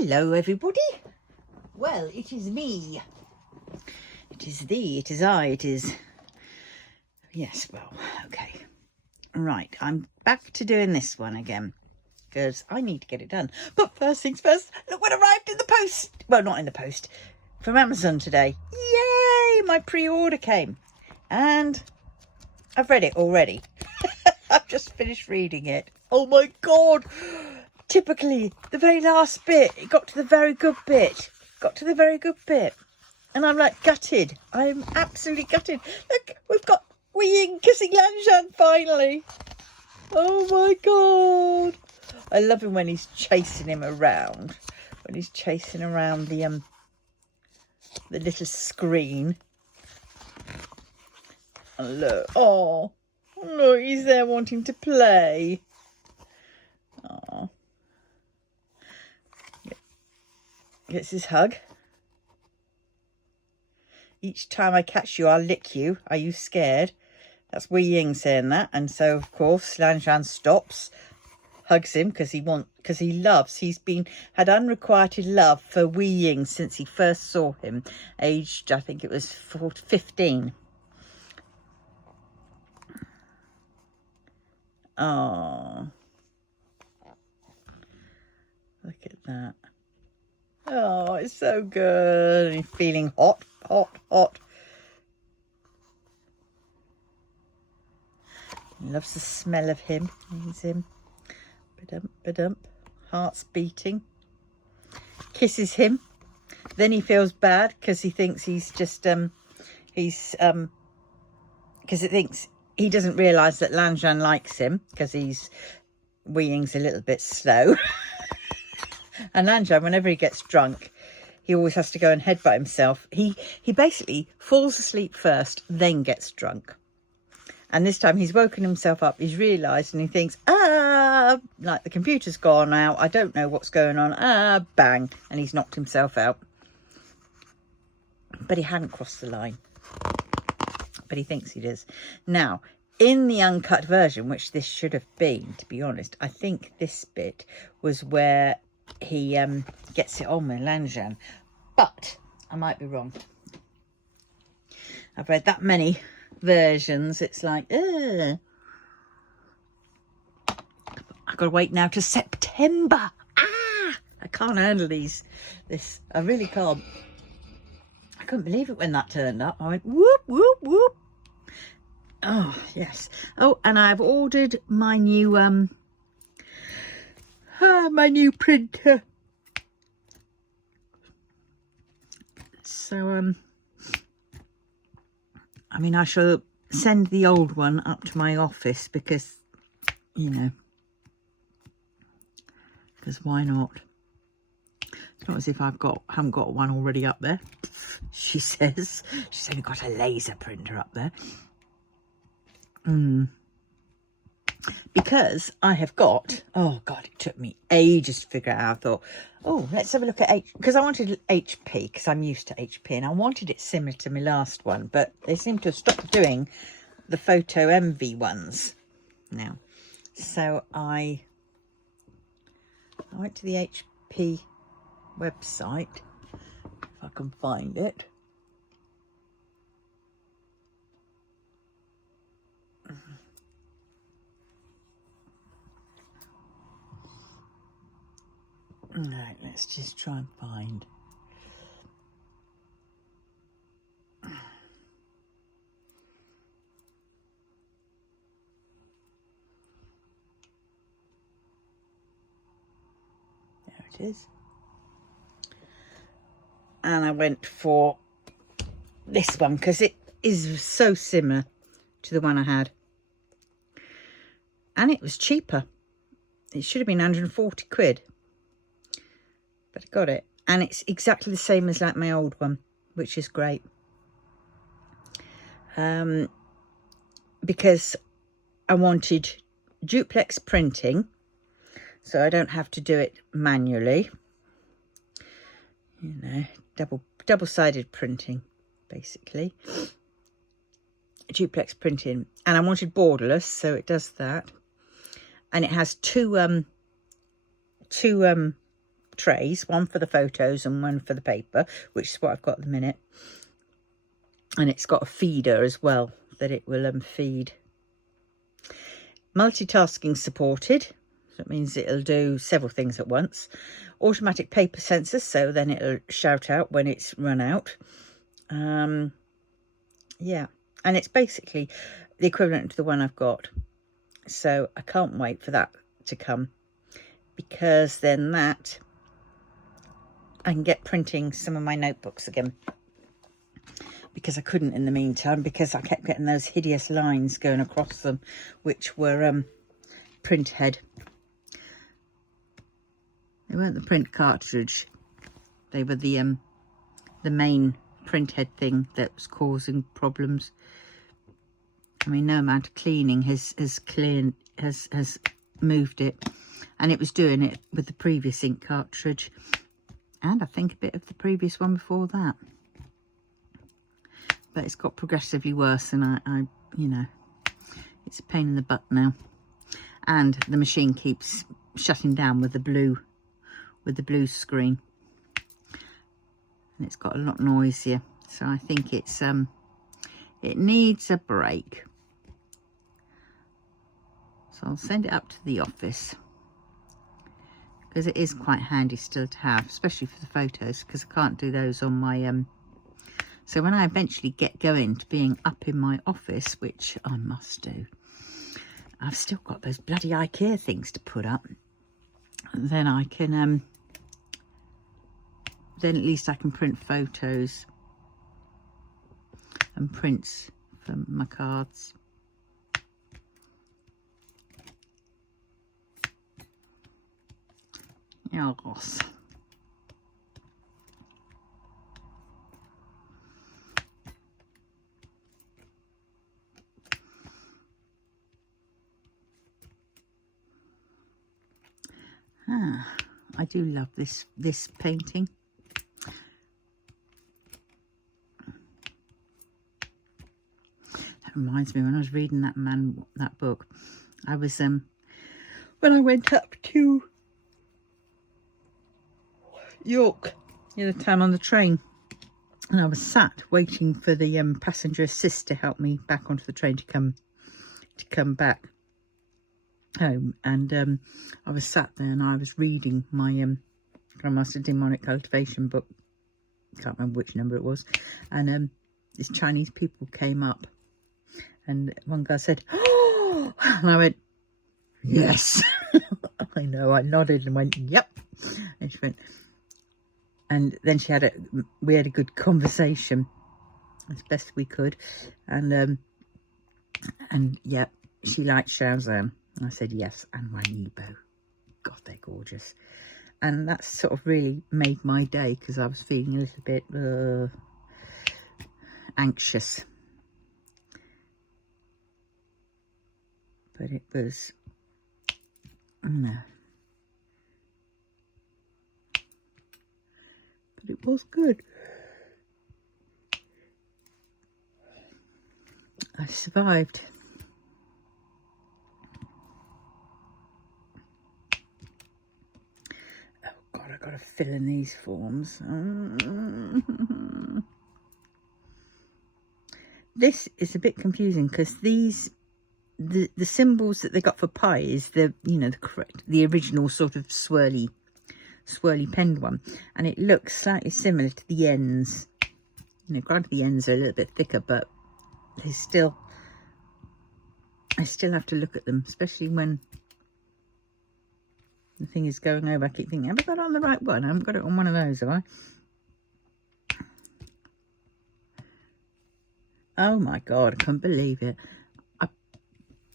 Hello everybody. Well, it is me. It is thee, it is I, it is... Yes, well, okay. Right, I'm back to doing this one again because I need to get it done. But first things first, look what arrived in the post. Well, not in the post, from Amazon today. Yay, my pre-order came and I've read it already. I've just finished reading it. Oh my God. Typically, the very last bit, it got to the very good bit. And I'm like gutted. I'm absolutely gutted. Look, we've got Wee Ying kissing Lanshan finally. Oh my God. I love him when he's chasing him around. When he's chasing around the little screen. And look, oh, look, he's there wanting to play. Oh. Gets his hug. Each time I catch you, I'll lick you. Are you scared? That's Wee Ying saying that. And so, of course, Lanshan stops, hugs him because he loves. He's had unrequited love for Wee Ying since he first saw him, aged, I think it was 15. Oh, look at that. Oh, it's so good. And he's feeling hot, hot, hot. He loves the smell of him. He's him. Ba-dump, ba-dump. Heart's beating. Kisses him. Then he feels bad because he thinks he's just, because it thinks he doesn't realise that Lanshan likes him because Wee Ying's a little bit slow. And Lanshan, whenever he gets drunk, he always has to go and headbutt himself. He basically falls asleep first, then gets drunk. And this time he's woken himself up, he's realised, and he thinks, like the computer's gone out, I don't know what's going on, bang, and he's knocked himself out. But he hadn't crossed the line. But he thinks he does. Now, in the uncut version, which this should have been, to be honest, I think this bit was where he gets it on with Lanshan. But I might be wrong. I've read that many versions. It's like, I've got to wait now to September. I can't handle this. I really can't. I couldn't believe it when that turned up. I went, whoop, whoop, whoop. Oh, yes. Oh, and I've ordered my new printer. So, I mean, I shall send the old one up to my office because, you know, because why not? It's not as if haven't got one already up there. She says she's only got a laser printer up there. Because I have got, oh God, it took me ages to figure out. I thought, oh, let's have a look at because I wanted HP because I'm used to HP and I wanted it similar to my last one, but they seem to have stopped doing the Photo Envy ones now. So I went to the HP website, if I can find it. Right, let's just try and find. There it is. And I went for this one because it is so similar to the one I had. And it was cheaper. It should have been 140 quid. But I got it. And it's exactly the same as like my old one, which is great. Because I wanted duplex printing, so I don't have to do it manually. You know, double-sided printing, basically. Duplex printing. And I wanted borderless, so it does that. And it has two trays, one for the photos and one for the paper, which is what I've got at the minute. And it's got a feeder as well that it will feed. Multitasking supported, so it means it'll do several things at once. Automatic paper sensors, so then it'll shout out when it's run out. Yeah, and it's basically the equivalent to the one I've got. So I can't wait for that to come, because then that I can get printing some of my notebooks again, because I couldn't in the meantime, because I kept getting those hideous lines going across them, which were print head. They weren't the print cartridge, they were the main print head thing that was causing problems. I mean, no amount of cleaning has moved it, and it was doing it with the previous ink cartridge, and I think a bit of the previous one before that. But it's got progressively worse, and I you know, it's a pain in the butt now. And the machine keeps shutting down with the blue screen, and it's got a lot noisier. So I think it's it needs a break. So I'll send it up to the office, because it is quite handy still to have, especially for the photos, because I can't do those on my so when I eventually get going to being up in my office, which I must do, I've still got those bloody IKEA things to put up. And then I can then at least I can print photos and prints for my cards. Yes. I do love this painting. That reminds me, when I was reading that book, I was when I went up to York the other time on the train, and I was sat waiting for the passenger assist to help me back onto the train to come back home, and I was sat there and I was reading my Grandmaster Demonic Cultivation book. Can't remember which number it was, and these Chinese people came up, and one guy said, "Oh," and I went, "Yes." I know, I nodded and went, "Yep," and she went, and then we had a good conversation as best we could, and yeah, she liked Shaozan. I said yes, and my Nebo. God, they're gorgeous. And that sort of really made my day, because I was feeling a little bit anxious. But it was, no. But it was good. I survived. I've got to fill in these forms. This is a bit confusing, because the symbols that they got for pi is the original sort of swirly penned one, and it looks slightly similar to the ends. Granted the ends are a little bit thicker, but I still have to look at them, especially when the thing is going over. I keep thinking, have I got it on the right one? I haven't got it on one of those, have I? Oh my God, I can't believe it.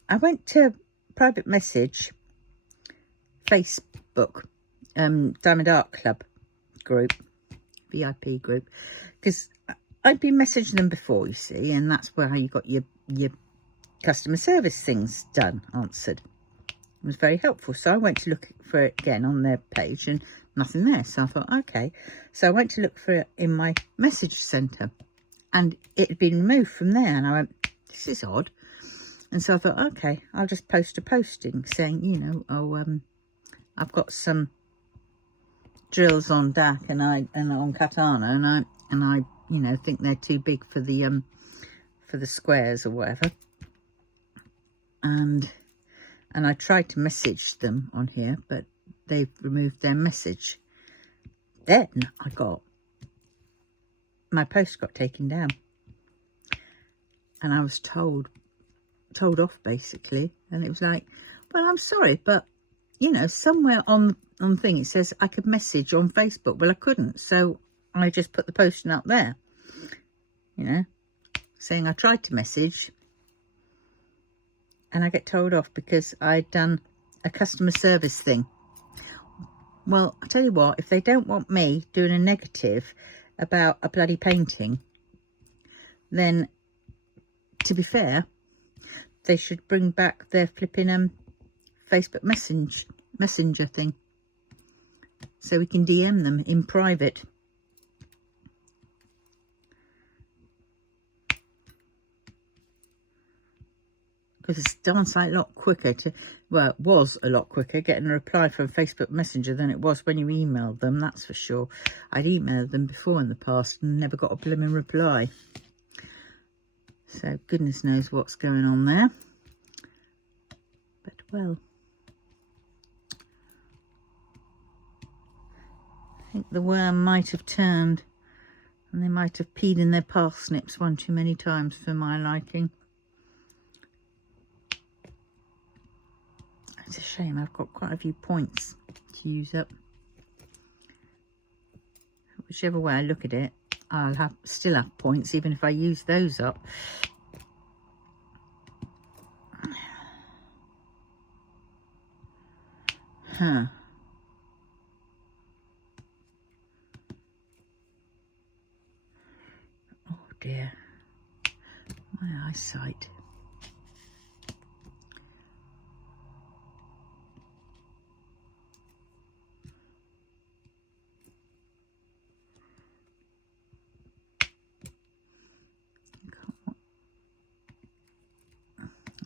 I went to private message Facebook, Diamond Art Club group, VIP group, because I'd been messaging them before, you see, and that's where you got your customer service things answered. It was very helpful. So I went to look for it again on their page, and nothing there. So I thought, okay. So I went to look for it in my message centre, and it had been removed from there. And I went, this is odd. And so I thought, okay, I'll just post a posting saying, I've got some drills on DAC and on Katana, and I you know, think they're too big for the squares or whatever. And I tried to message them on here, but they've removed their message. Then my post got taken down, and I was told off basically, and it was like, well, I'm sorry, but you know, somewhere on thing it says I could message on Facebook. Well, I couldn't, so I just put the posting up there, you know, saying I tried to message, and I get told off because I'd done a customer service thing. Well, I tell you what, if they don't want me doing a negative about a bloody painting, then, to be fair, they should bring back their flipping Facebook messenger thing, so we can DM them in private. Because it's darn sight a lot quicker to, well, it was a lot quicker getting a reply from Facebook Messenger than it was when you emailed them, that's for sure. I'd emailed them before in the past and never got a blooming reply. So goodness knows what's going on there. But, well, I think the worm might have turned, and they might have peed in their parsnips one too many times for my liking. It's a shame, I've got quite a few points to use up. Whichever way I look at it, I'll still have points even if I use those up. Huh. Oh dear. My eyesight.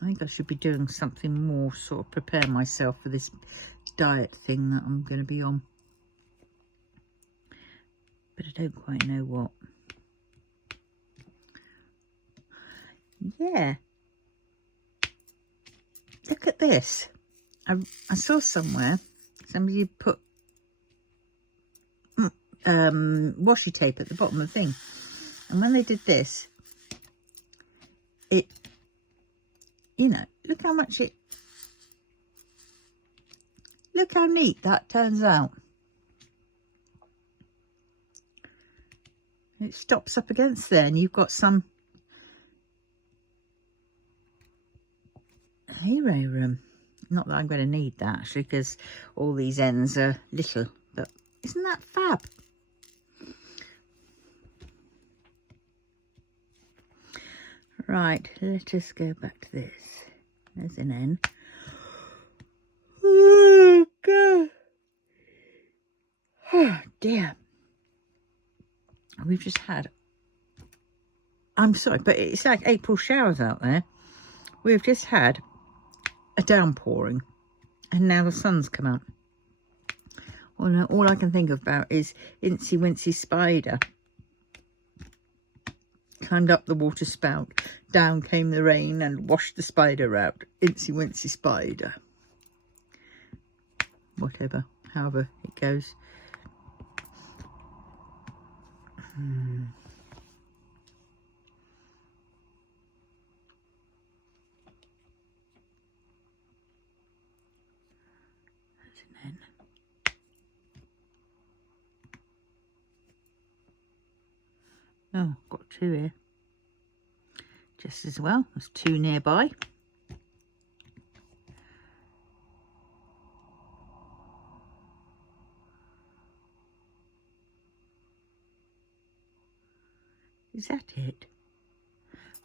I think I should be doing something more, sort of prepare myself for this diet thing that I'm going to be on. But I don't quite know what. Yeah. Look at this. I saw somewhere somebody put washi tape at the bottom of the thing. And when they did this, it, you know, look how much it, look how neat that turns out. It stops up against there and you've got some Hare room. Not that I'm going to need that actually, because all these ends are little, but isn't that fab? Right, let us go back to this. There's an N. Oh, God. Oh, dear. We've just had... I'm sorry, but it's like April showers out there. We've just had a downpouring, and now the sun's come out. Well, no, all I can think about is Incy Wincy Spider. Climbed up the water spout, down came the rain and washed the spider out. Incy Wincy Spider. Whatever, however it goes. There's an N. Oh, got two here. Just as well. There's two nearby. Is that it?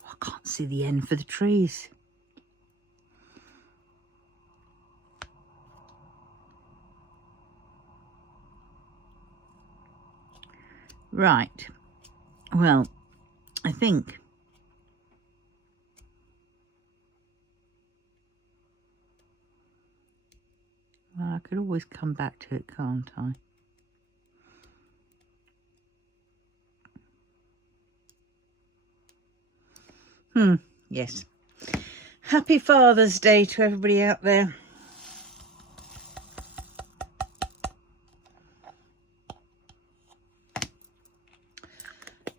Oh, I can't see the end for the trees. Right. Well, I think well, I could always come back to it, can't I? Yes. Happy Father's Day to everybody out there.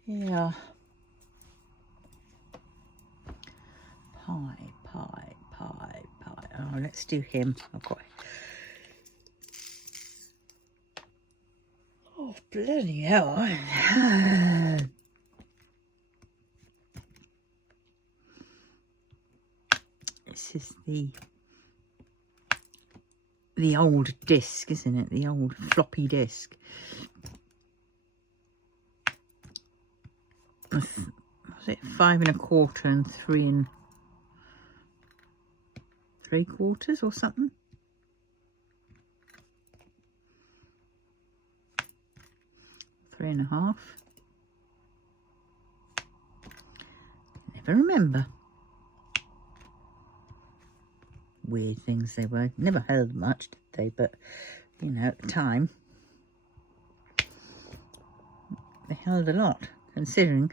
Yeah. Pie. Oh, let's do him. I've got... Oh, bloody hell. This is the old disc, isn't it? The old floppy disc. Was it 5 1/4 and 3 3/4 or something? 3 1/2. Never remember. Weird things they were. Never held much, did they? But, you know, at the time, they held a lot, considering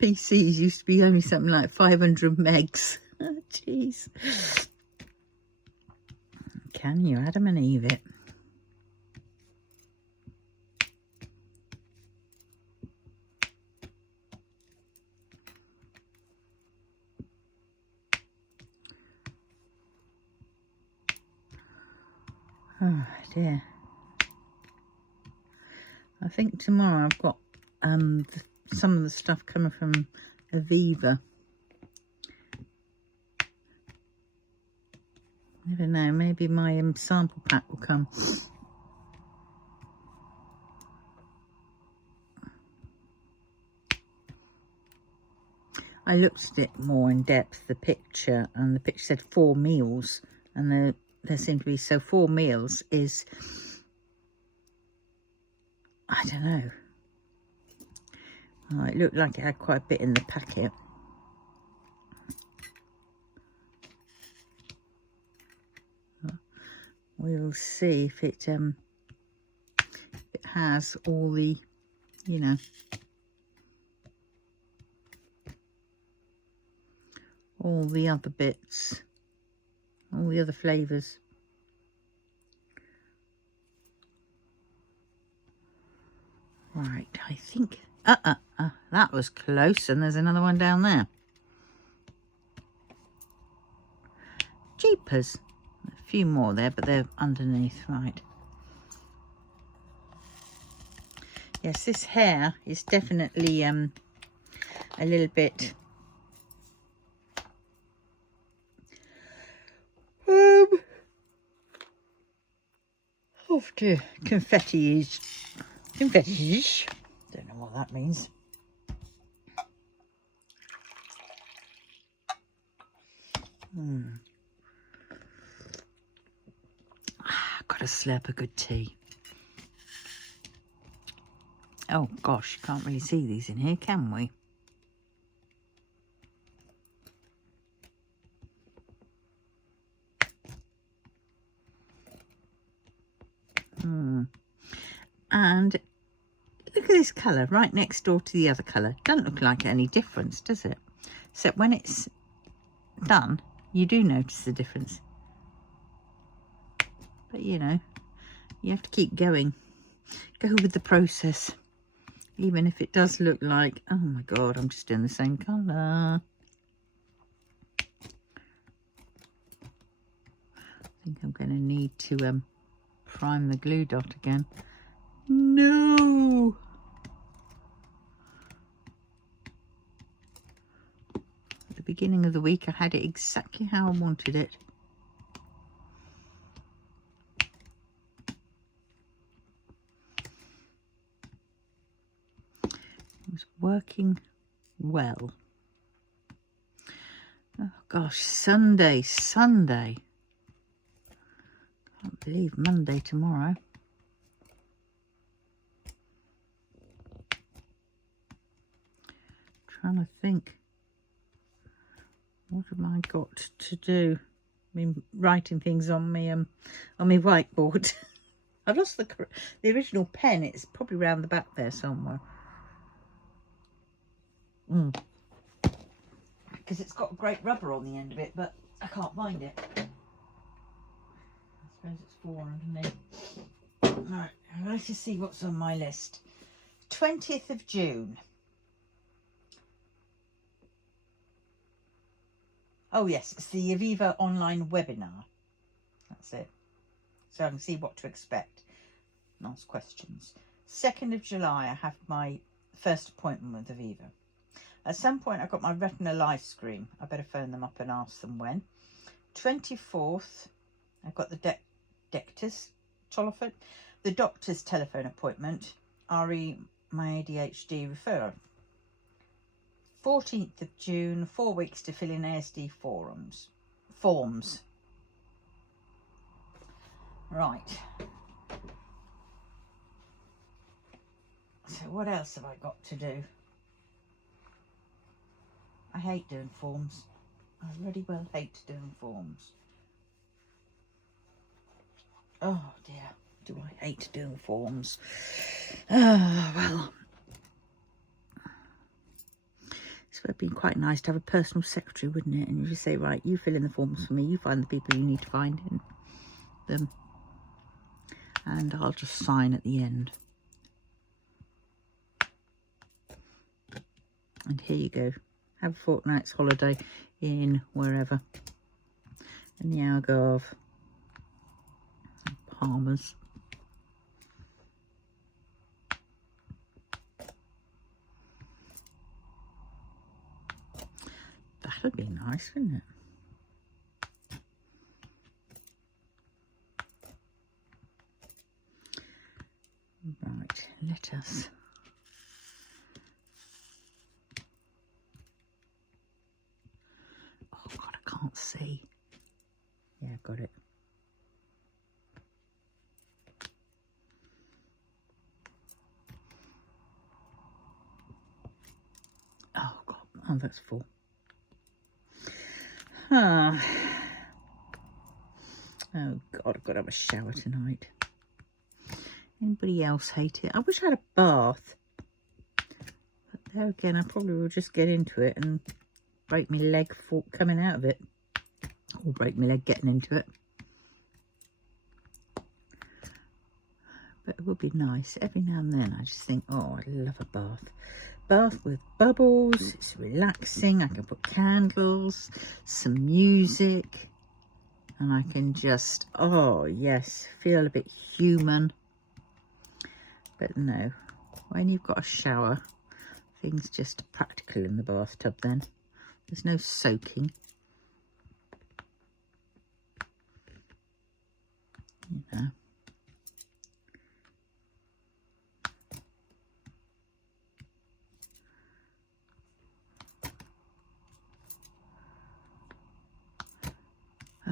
PCs used to be only something like 500 megs. Jeez. Can you Adam and Eve it? Oh dear. I think tomorrow I've got some of the stuff coming from Aviva. Never know, maybe my sample pack will come. I looked at it more in depth, the picture, and the picture said 4 meals, and there seemed to be, so 4 meals is, I don't know. Well, it looked like it had quite a bit in the packet. We'll see if it has all the, you know, all the other bits, all the other flavours. Right, I think, that was close, and there's another one down there. Jeepers. A few more there, but they're underneath, right. Yes, this Hare is definitely a little bit off to confetti-ish. Confetti-ish. Don't know what that means. Gotta slurp a good tea. Oh gosh, can't really see these in here, can we? And look at this colour right next door to the other colour. Doesn't look like any difference, does it? Except when it's done, you do notice the difference. But you know, you have to keep going. Go with the process. Even if it does look like, oh my God, I'm just doing the same colour. I think I'm going to need to prime the glue dot again. No! At the beginning of the week, I had it exactly how I wanted it. It was working well. Oh gosh, Sunday. Can't believe Monday tomorrow. Trying to think, what have I got to do? I mean, writing things on my whiteboard. I've lost the original pen. It's probably around the back there somewhere. because it's got great rubber on the end of it, but I can't find it. I suppose it's 4 underneath. Right, let's just see what's on my list. 20th of June. Oh yes, it's the Aviva online webinar. That's it. So I can see what to expect and ask questions. 2nd of July, I have my first appointment with Aviva. At some point, I've got my retina live screen. I better phone them up and ask them when. 24th, I've got the doctor's telephone appointment. RE, my ADHD referral. 14th of June, 4 weeks to fill in ASD forms. Right. So what else have I got to do? I hate doing forms. I really well hate doing forms. Oh dear, do I hate doing forms. Oh, well. It would be quite nice to have a personal secretary, wouldn't it? And you just say, right, you fill in the forms for me, you find the people you need to find in them, and I'll just sign at the end. And here you go. Have a fortnight's holiday in wherever. In the Algarve, Bahamas. That'd be nice, wouldn't it? Right, let us. Oh God, I can't see. Yeah, got it. Oh God, oh that's full. Oh God, I've got to have a shower tonight. Anybody else hate it? I wish I had a bath. But there again, I probably will just get into it and break my leg for coming out of it. Or break my leg getting into it. But it would be nice. Every now and then I just think, oh, I love a bath. Bath with bubbles. It's relaxing. I can put candles, some music. And I can just, oh yes, feel a bit human. But no, when you've got a shower, things just practical in the bathtub then. There's no soaking. You know.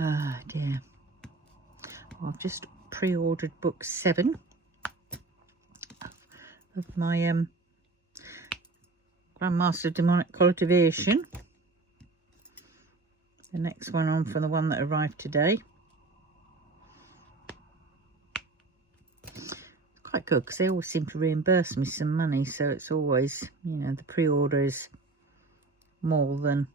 Ah dear. Well, I've just pre-ordered book 7 of my Grandmaster of Demonic Cultivation. The next one on from the one that arrived today. It's quite good because they always seem to reimburse me some money, so it's always, you know, the pre-order is more than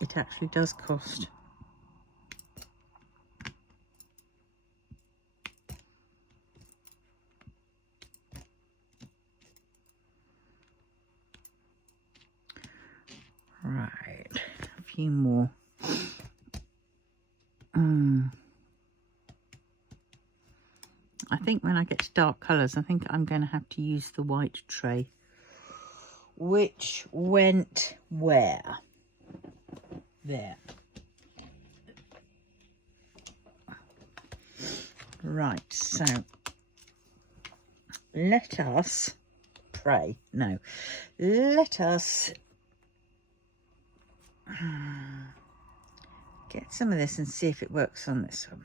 it actually does cost. Right, a few more. I think when I get to dark colours, I think I'm going to have to use the white tray. Which went where? There. Right, so let us pray. No, let us get some of this and see if it works on this one.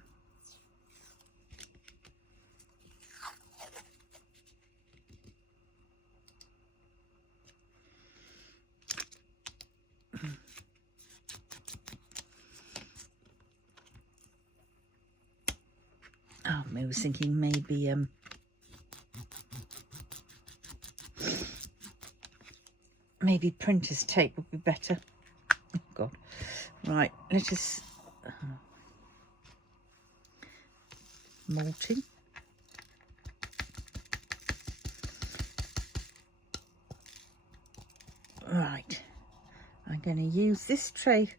Oh, I was thinking maybe maybe printer's tape would be better. Oh God. Right, let us molting. Right, I'm going to use this tray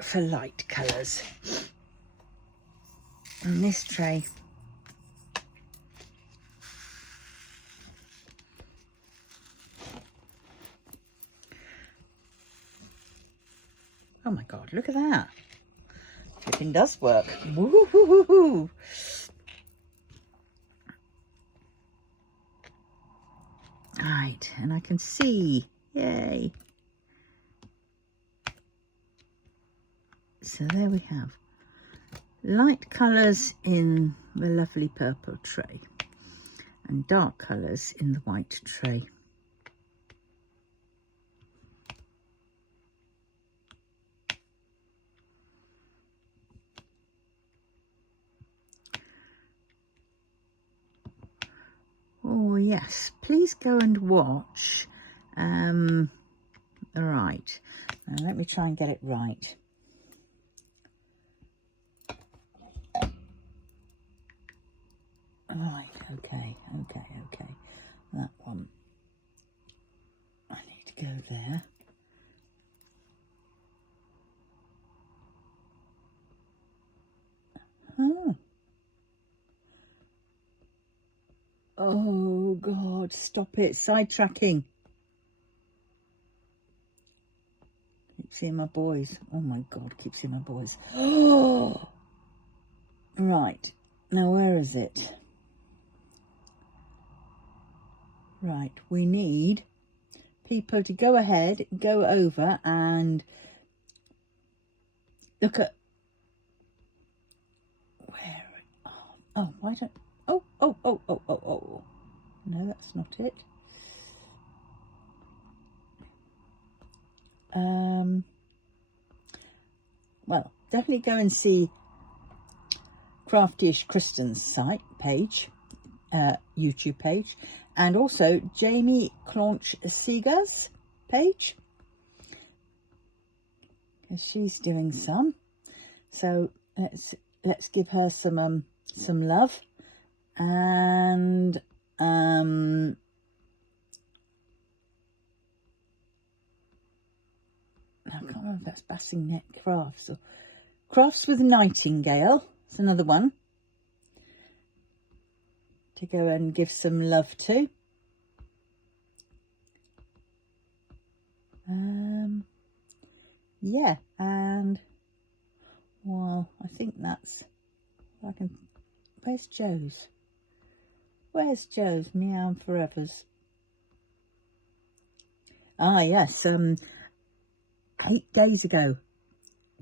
for light colours, and this tray oh my God, look at that. Everything does work. Woo-hoo-hoo-hoo. Right, and I can see, yay. So there we have light colours in the lovely purple tray and dark colours in the white tray. Oh yes, please go and watch. Right, now let me try and get it right. Right, okay. That one, I need to go there. Oh God, stop it, sidetracking. Keep seeing my boys. Oh my God, keep seeing my boys. Oh, right, now where is it? Right, we need people to go ahead, go over and look at where, oh, why don't, oh, no, that's not it. Well, definitely go and see Crafty-ish Kristen's site page, YouTube page, and also Jamie Claunch Seeger's page, because she's doing some. So let's give her some love. And I can't remember if that's Bassing Crafts or Crafts with Nightingale. It's another one to go and give some love to. Yeah, and well, I think that's, I can, where's Joe's? Where's Joe's Meow and Forever's? Ah, yes, 8 days ago,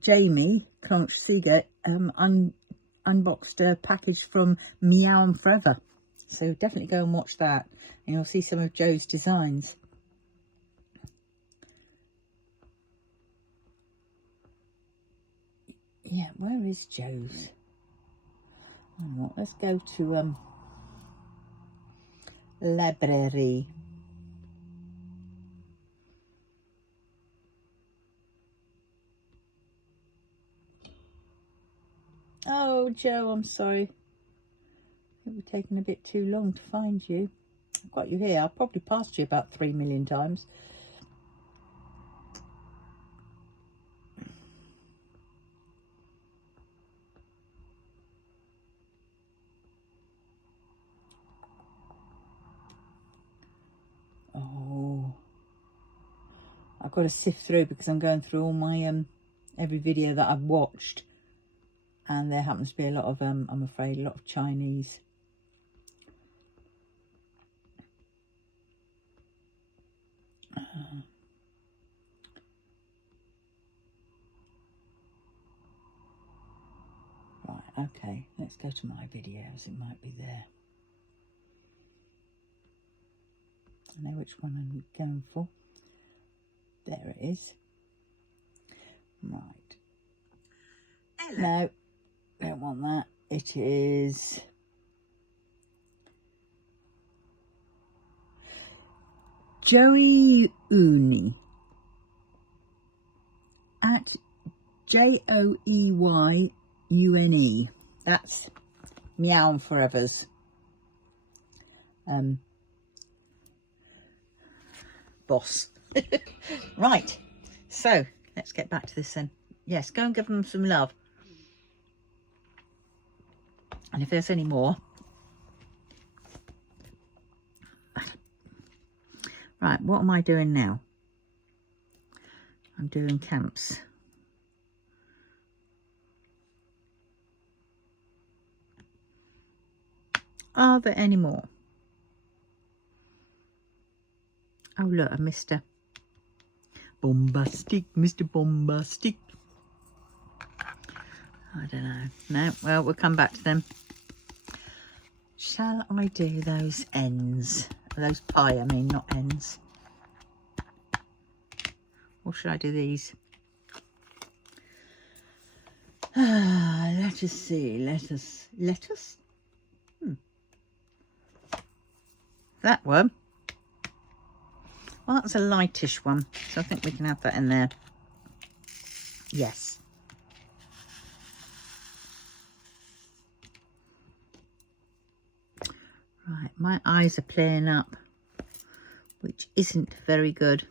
Jamie Claunch Seeger unboxed a package from Meow and Forever. So definitely go and watch that, and you'll see some of Joe's designs. Yeah, where is Joe's? Oh, let's go to library. Oh, Joe, I'm sorry. It would taken a bit too long to find you. I've got you here. I've probably passed you about 3 million times. Oh, I've got to sift through because I'm going through all my every video that I've watched, and there happens to be a lot of I'm afraid a lot of Chinese. Right, okay, let's go to my videos. It might be there. I know which one I'm going for. There it is. Right. No, don't want that. It is Joey Uni at JOEYUNE. That's Meow Forever's boss. Right, so let's get back to this then. Yes, go and give them some love. And if there's any more. Right, what am I doing now? I'm doing camps. Are there any more? Oh look, a Mr. Bombastic, Mr. Bombastic. I don't know. No, well, we'll come back to them. Shall I do those ends? Those pie, I mean, not ends. Or should I do these? Let us see. Lettuce. That one. Well, that's a lightish one, so I think we can have that in there. Yes. Right, my eyes are playing up, which isn't very good.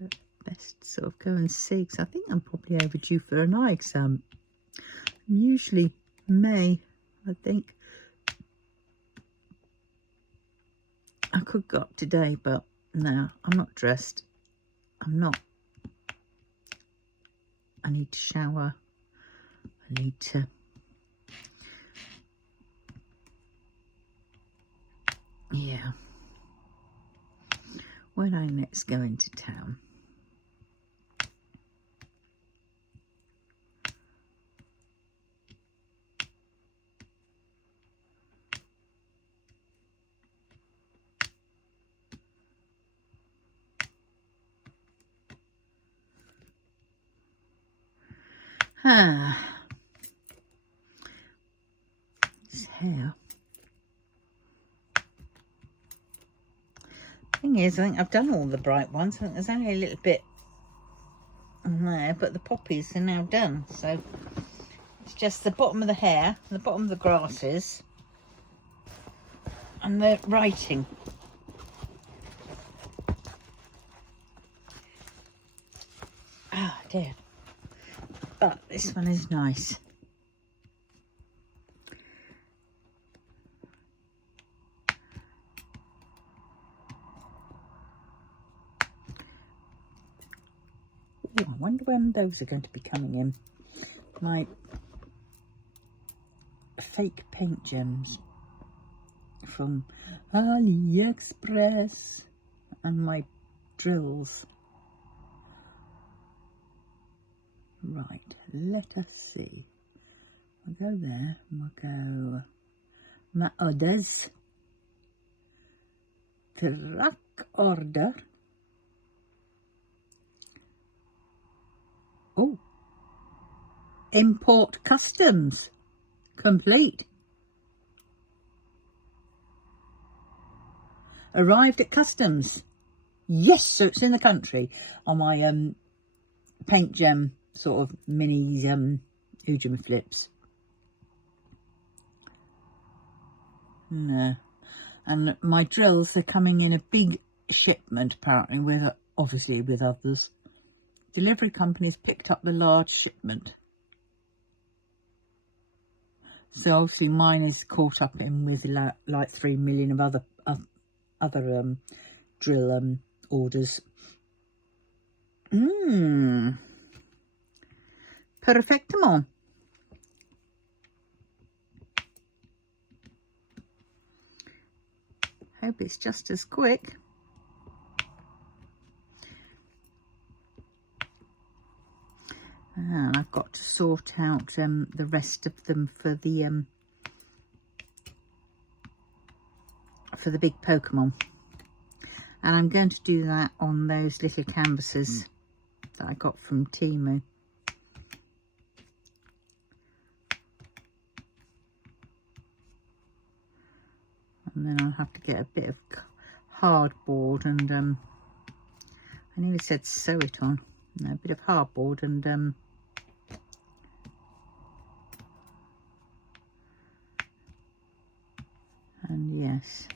But best sort of go and see, because I think I'm probably overdue for an eye exam. I'm usually May, I think. I could go up today, but no, I'm not dressed. I'm not. I need to shower. I need to yeah. When I next go into town. This hair. Thing is, I think I've done all the bright ones. I think there's only a little bit on there, but the poppies are now done. So it's just the bottom of the hair, the bottom of the grasses, and the writing. Oh dear. But this one is nice. Ooh, I wonder when those are going to be coming in. My fake paint gems from AliExpress and my drills. Right, let us see. We'll go there, and we'll go my others. Track order. Oh, import customs complete. Arrived at customs. Yes, so it's in the country on my paint gem sort of mini Ujima flips. No. And my drills are coming in a big shipment apparently, with obviously with others. Delivery companies picked up the large shipment. So obviously mine is caught up in with like 3 million of other drill orders. Perfectimo. Hope it's just as quick. And I've got to sort out the rest of them for the big Pokemon. And I'm going to do that on those little canvases that I got from Temu. and then I'll have to get a bit of hardboard and I nearly said sew it on. No, a bit of hardboard and yes.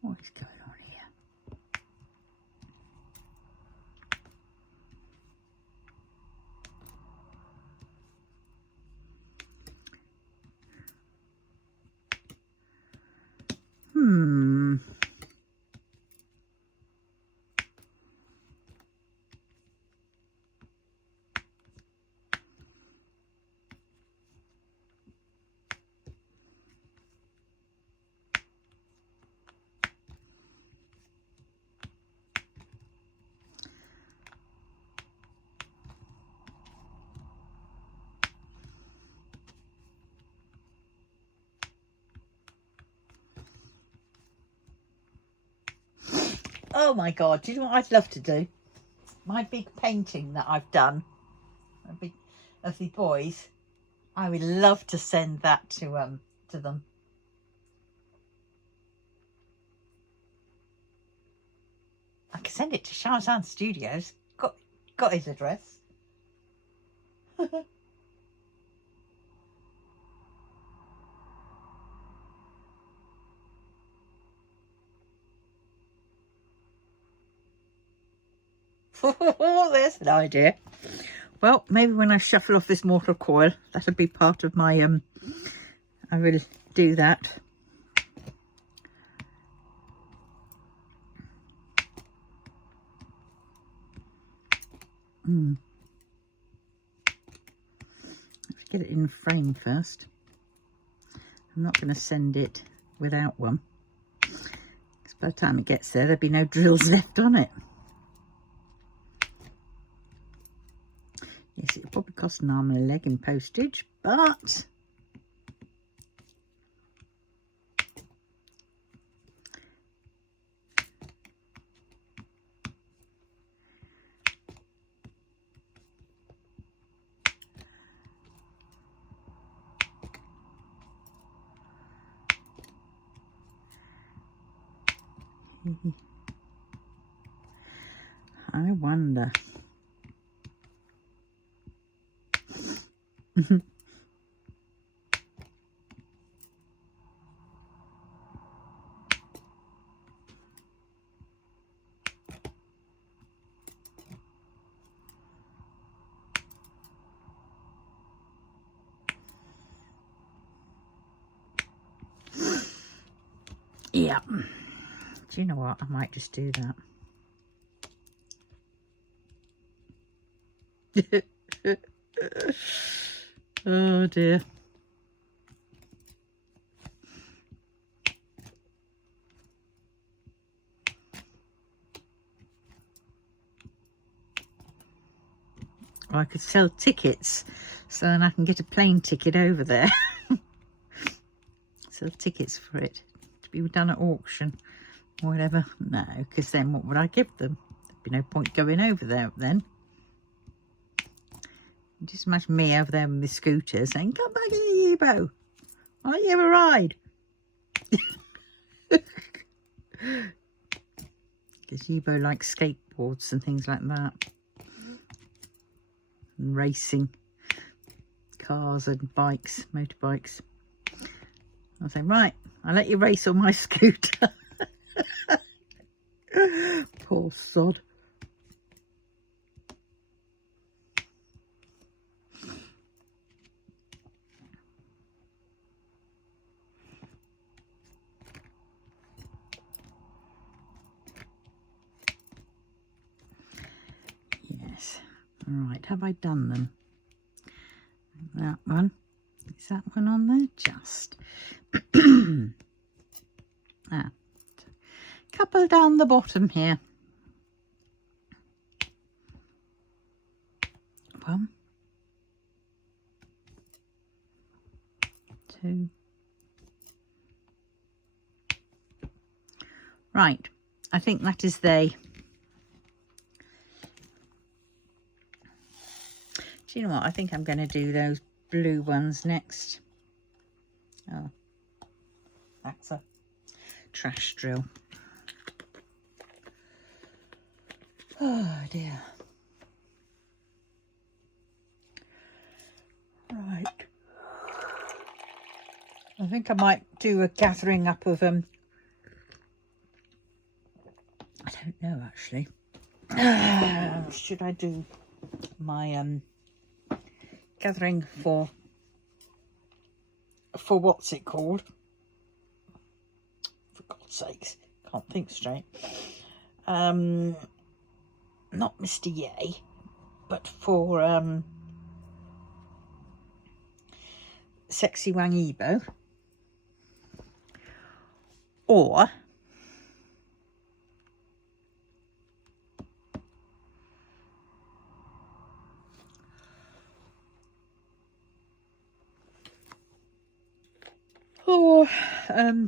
What is going on here? Oh my God, do you know what I'd love to do? My big painting that I've done of the boys, I would love to send that to them. I can send it to Shahzan Studios. Got his address. There's an idea. Well, maybe when I shuffle off this mortar coil, that'll be part of my I will do that. Let's get it in frame first. I'm not going to send it without one, because by the time it gets there, there'll be no drills left on it. Yes, it'll probably cost an arm and a leg in postage, but I wonder. Yeah. Do you know what? I might just do that. Oh dear. Or I could sell tickets, so then I can get a plane ticket over there. Sell tickets for it to be done at auction or whatever. No, because then what would I give them? There'd be no point going over there then. Just imagine me over there with my scooter saying, "Come back in the Ebo. Why don't you have a ride?" Because Ebo likes skateboards and things like that. And racing. Cars and bikes, motorbikes. I'll say, right, I'll let you race on my scooter. Poor sod. Yes. All right, have I done them? That one. Is that one on there? Just. Couple down the bottom here. 1, 2. Right, I think that is they. Do you know what? I think I'm going to do those blue ones next. Oh, that's a trash drill. Oh dear. Right. I think I might do a gathering up of I don't know actually. Should I do my gathering for what's it called? For God's sakes, can't think straight. Not Mr. Yay, but for Sexy Wang Ebo, or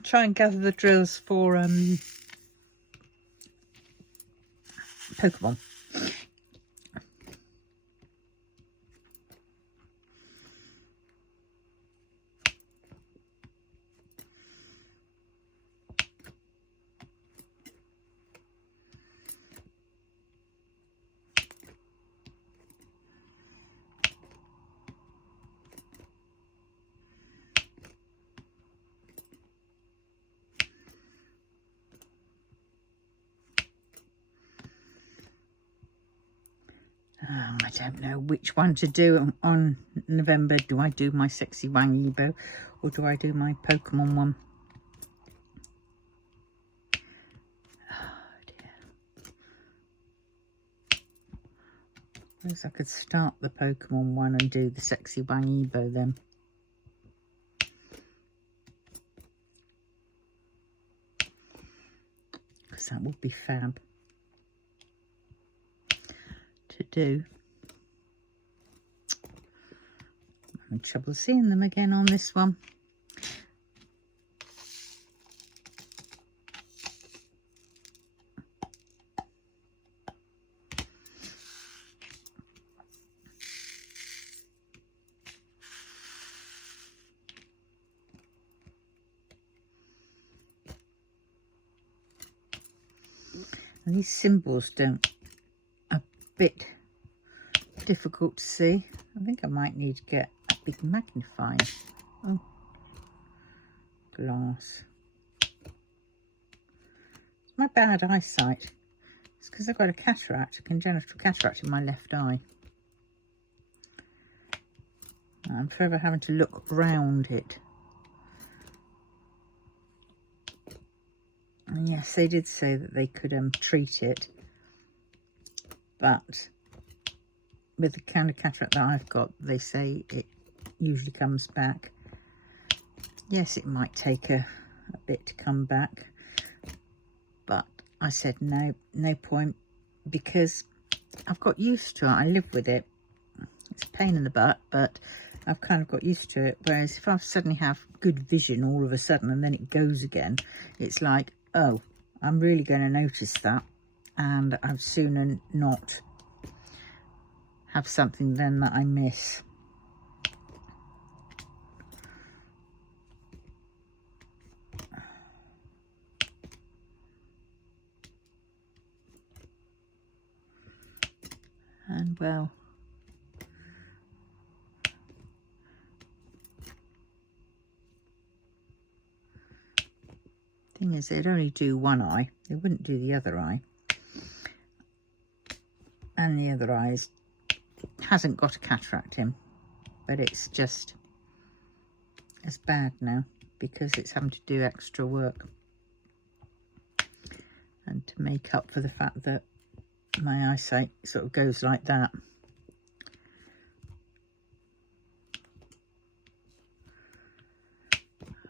try and gather the drills for Pokemon. I don't know which one to do on November. Do I do my Sexy Wang Ebo or do I do my Pokemon one? Oh dear. I suppose I could start the Pokemon one and do the Sexy Wang Ebo then. Because that would be fab to do. I'm having trouble seeing them again on this one. And these symbols a bit difficult to see. I think I might need to get a big magnifying glass. It's my bad eyesight. It's because I've got a cataract, a congenital cataract in my left eye. I'm forever having to look round it. And yes, they did say that they could treat it, but with the kind of cataract that I've got, they say it usually comes back. Yes, it might take a bit to come back, but I said no point, because I've got used to it. I live with it. It's a pain in the butt, but I've kind of got used to it. Whereas if I suddenly have good vision all of a sudden and then it goes again, it's like, oh, I'm really going to notice that, and I'd sooner not have something then that I miss. And well, thing is, they'd only do one eye, they wouldn't do the other eye, and the other eye hasn't got a cataract in, but it's just as bad now because it's having to do extra work, and to make up for the fact that my eyesight sort of goes like that.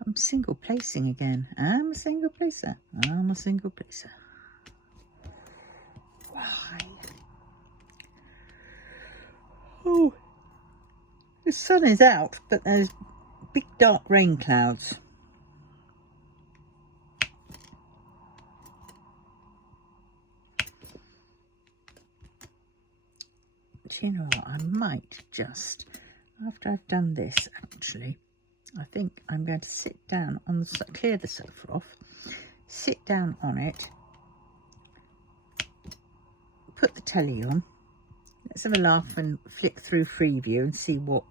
I'm single placing again. I'm a single placer. I'm a single placer. Why? Oh, the sun is out, but there's big dark rain clouds. you know what, I might just, after I've done this, actually, I think I'm going to sit down on the, clear the sofa off, sit down on it, put the telly on, let's have a laugh and flick through Freeview and see what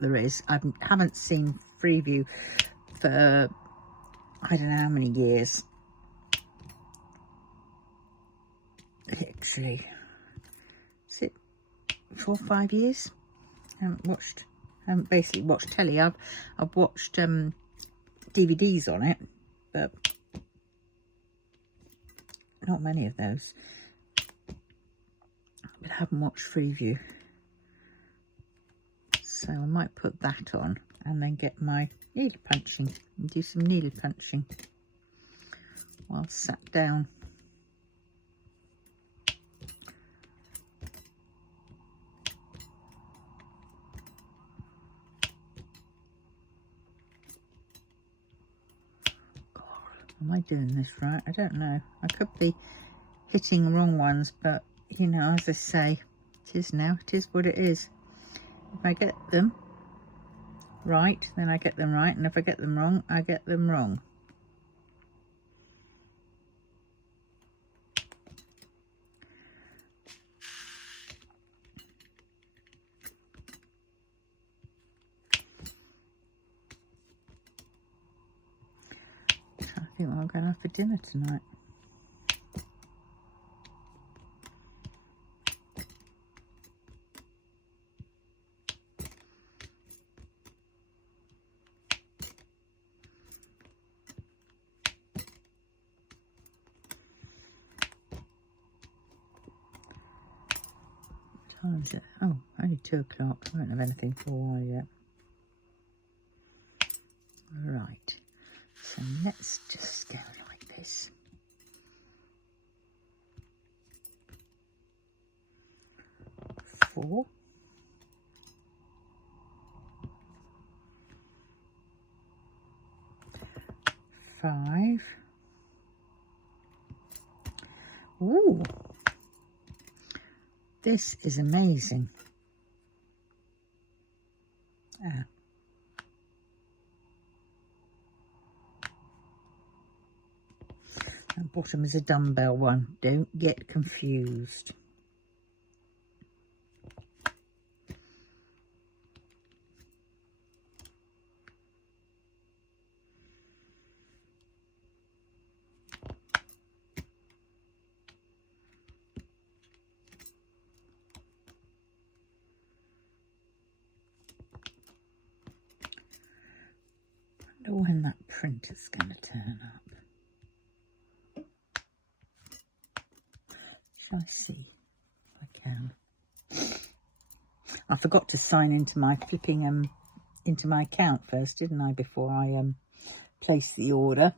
there is. I haven't seen Freeview for I don't know how many years. Literally, is it 4 or 5 years? Haven't basically watched telly. I've watched DVDs on it, but not many of those. But I haven't watched Freeview, so I might put that on and then get my needle punching and do some needle punching while sat down. Am I doing this right? I don't know. I could be hitting wrong ones, but you know, as I say, it is now. It is what it is. If I get them right, then I get them right, and if I get them wrong, I get them wrong. I think what I'm going to have for dinner tonight. What time is it? Oh, only 2 o'clock. I won't have anything for a while yet. Right. So let's just go like this. Four. Five. Ooh. This is amazing. That bottom is a dumbbell one. Don't get confused. I wonder when that printer's going to turn up. Shall I see if I can? I forgot to sign into my flipping into my account first, didn't I, before I placed the order.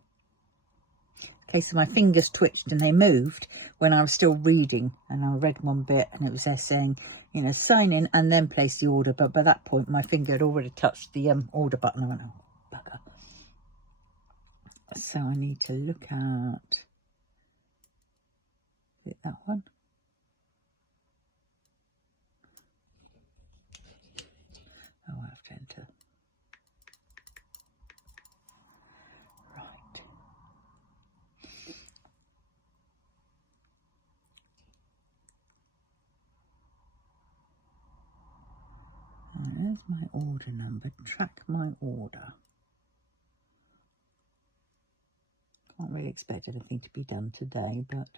In case my fingers twitched and they moved when I was still reading, and I read one bit and it was there saying, you know, sign in and then place the order, but by that point my finger had already touched the order button. I went, oh, bugger. So I need to look at, is it that one? Oh, I have to enter. Right. There's my order number. Track my order. Can't really expect anything to be done today, but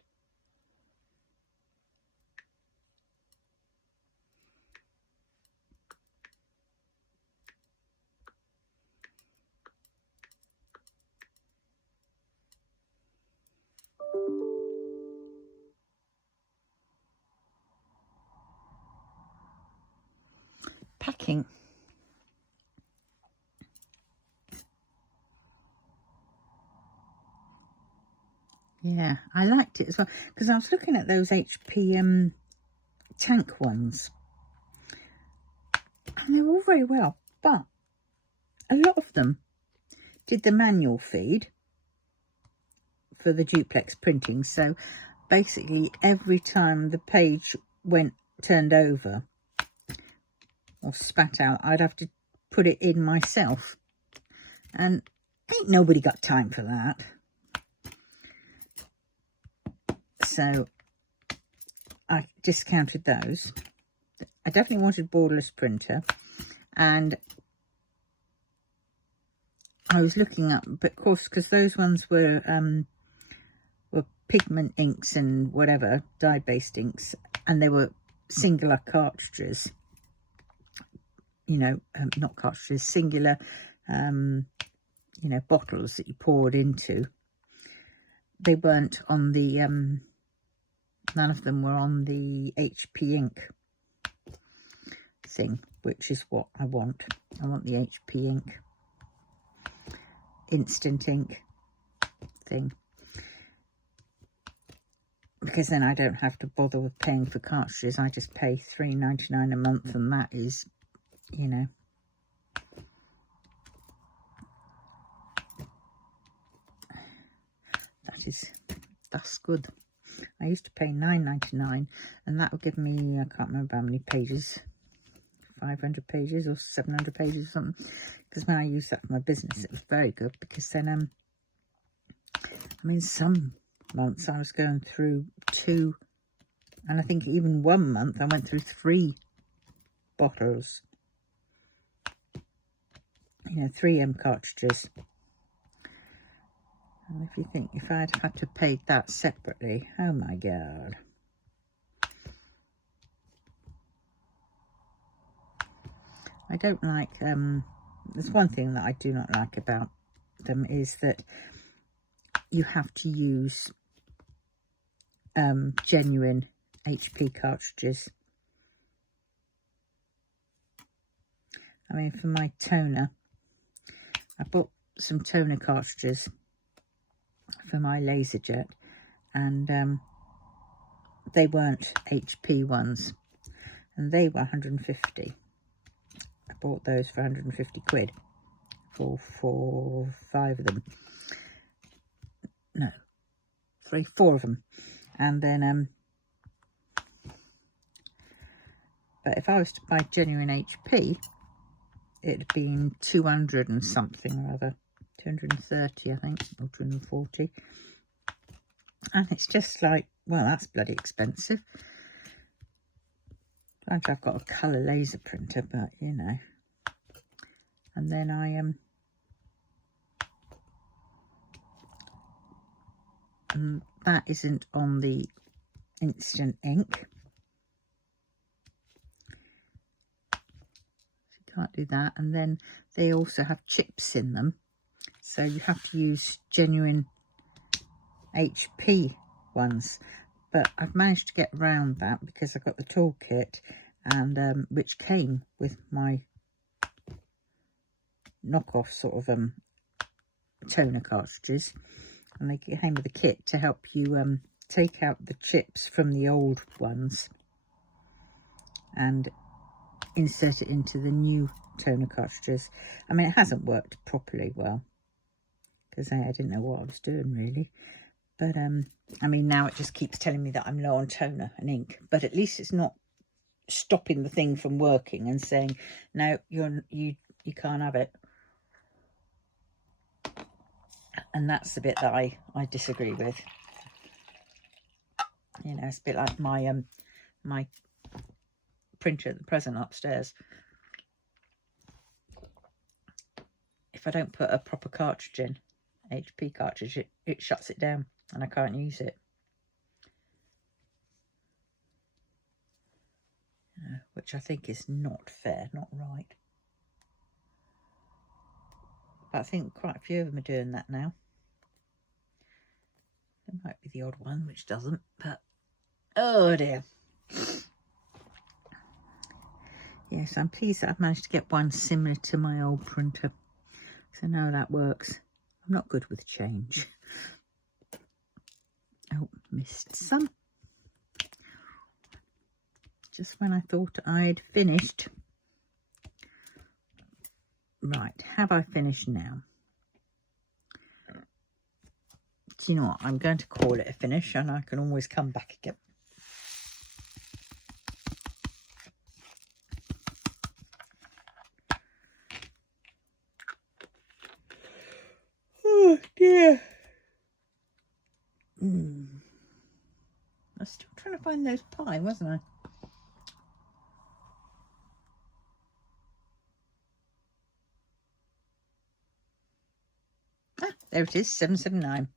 packing. Yeah, I liked it as well, because I was looking at those HP tank ones, and they were all very well, but a lot of them did the manual feed for the duplex printing. So basically every time the page went turned over or spat out, I'd have to put it in myself. And ain't nobody got time for that. So I discounted those. I definitely wanted borderless printer, and I was looking up, but of course, because those ones were pigment inks and whatever, dye-based inks, and they were singular cartridges, you know, not cartridges, singular, you know, bottles that you poured into. They weren't on the, none of them were on the HP ink thing, which is what I want. I want the HP ink, instant ink thing, because then I don't have to bother with paying for cartridges. I just pay $3.99 a month, and that is, you know, that's good. I used to pay $9.99, and that would give me, I can't remember how many pages, 500 pages or 700 pages or something, because when I used that for my business, it was very good, because then I mean, some months I was going through 2, and I think even one month I went through 3 bottles, you know, 3M cartridges. And if you think, if I'd had to pay that separately, oh my God. I don't like, there's one thing that I do not like about them, is that you have to use genuine HP cartridges. I mean, for my toner, I bought some toner cartridges for my LaserJet, and they weren't HP ones, and they were 150. I bought those for 150 quid for 5 of them. No, 4 of them. And then but if I was to buy genuine HP, it'd been 200 and something or other, 230 I think, or 240. And it's just like, well, that's bloody expensive. I've got a colour laser printer, but you know. And then that isn't on the instant ink. Can't do that. And then they also have chips in them, so you have to use genuine HP ones. But I've managed to get around that because I got the toolkit, and which came with my knockoff sort of toner cartridges, and they came with a kit to help you take out the chips from the old ones and insert it into the new toner cartridges. I mean, it hasn't worked properly well because I didn't know what I was doing really, but I mean, now it just keeps telling me that I'm low on toner and ink, but at least it's not stopping the thing from working and saying, no, you can't have it. And that's the bit that I disagree with. You know, it's a bit like my my printer at the present upstairs. If I don't put a proper cartridge in, HP cartridge, it shuts it down and I can't use it. Which I think is not fair, not right. But I think quite a few of them are doing that now. There might be the odd one which doesn't, but oh dear. Yes, I'm pleased that I've managed to get one similar to my old printer. So now that works. I'm not good with change. Oh, missed some. Just when I thought I'd finished. Right, have I finished now? So you know what, I'm going to call it a finish, and I can always come back again. I was still trying to find those pie, wasn't I? Ah, there it is, 779.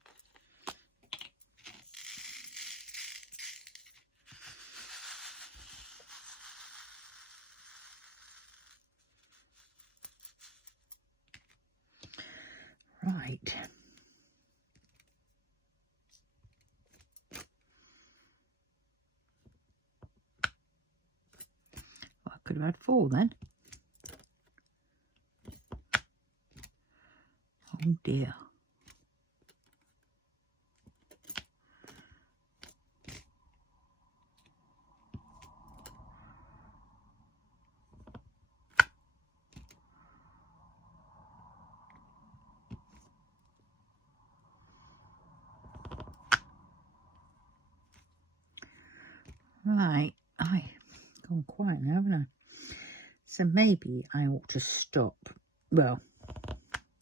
Right. Well, I could have had 4 then. Oh dear. Right, I've gone quiet now, haven't I? So maybe I ought to stop. Well,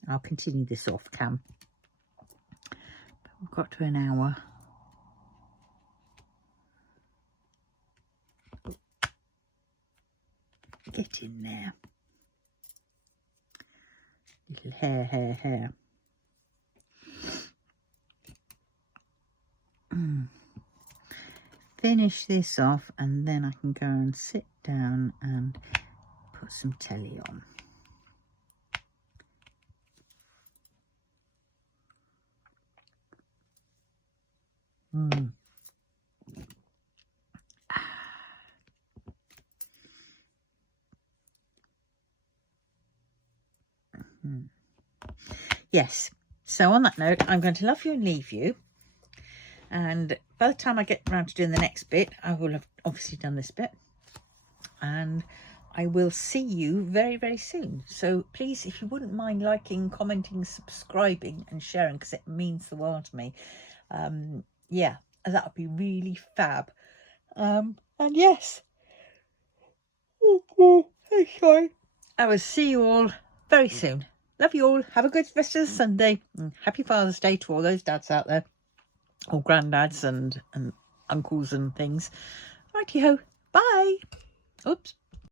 I'll continue this off cam. But we've got to an hour. Get in there. Little Hare. Finish this off and then I can go and sit down and put some telly on. Yes, so on that note, I'm going to love you and leave you. And by the time I get around to doing the next bit, I will have obviously done this bit. And I will see you very, very soon. So please, if you wouldn't mind liking, commenting, subscribing and sharing, because it means the world to me. Yeah, that would be really fab. And yes. Sorry. I will see you all very soon. Love you all. Have a good rest of the Sunday. And happy Father's Day to all those dads out there. Or granddads and uncles and things. Righty-ho. Bye. Oops.